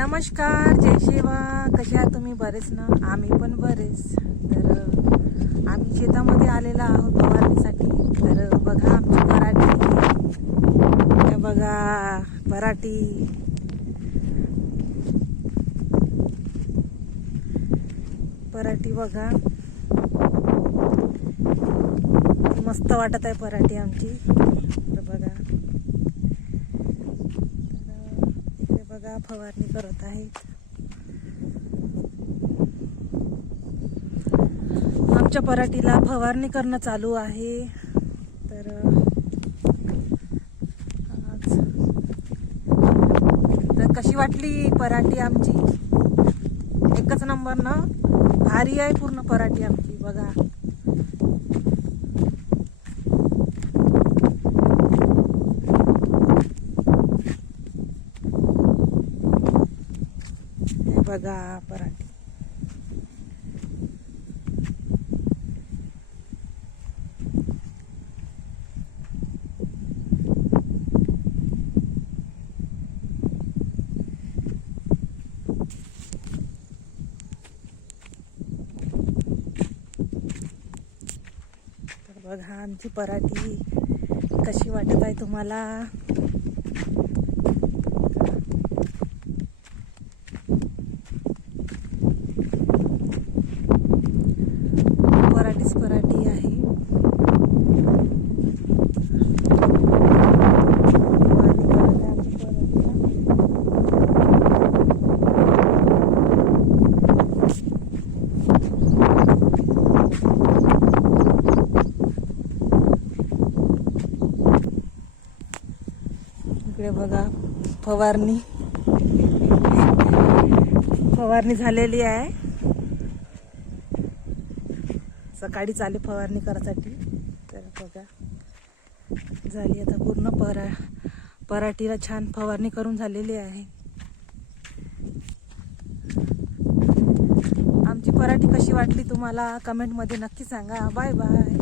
नमस्कार, जय शिवा. कसे आहात तुम्ही? बरेच ना? आम्ही पण बरेच. तर आम्ही शेतामध्ये आलेला आहोत फवारणीसाठी. तर बघा आमची पराठी, हे बघा पराठी. पराठी बघा, मस्त वाटत आहे पराठी आमची. तर बघा, इकडे बघा फवारणी करत आहेत. आमच्या पराठीला फवारणी करणं चालू आहे. तर कशी वाटली पराठी आमची? एकच नंबर ना, भारी आहे पूर्ण पराठी आमची. बघा हे बघा पराठी. बघा आमची पराठी कशी वाटत आहे तुम्हाला? पराठीच पराठी आहे. इकडे बघा फवारणी झालेली आहे. सकाळी चाले फवारणी करायसाठी. तर बघा झाली आता पूर्ण पराठीला छान फवारणी करून झालेली आहे. आमची पराठी कशी वाटली तुम्हाला कमेंटमध्ये नक्की सांगा. Bye bye.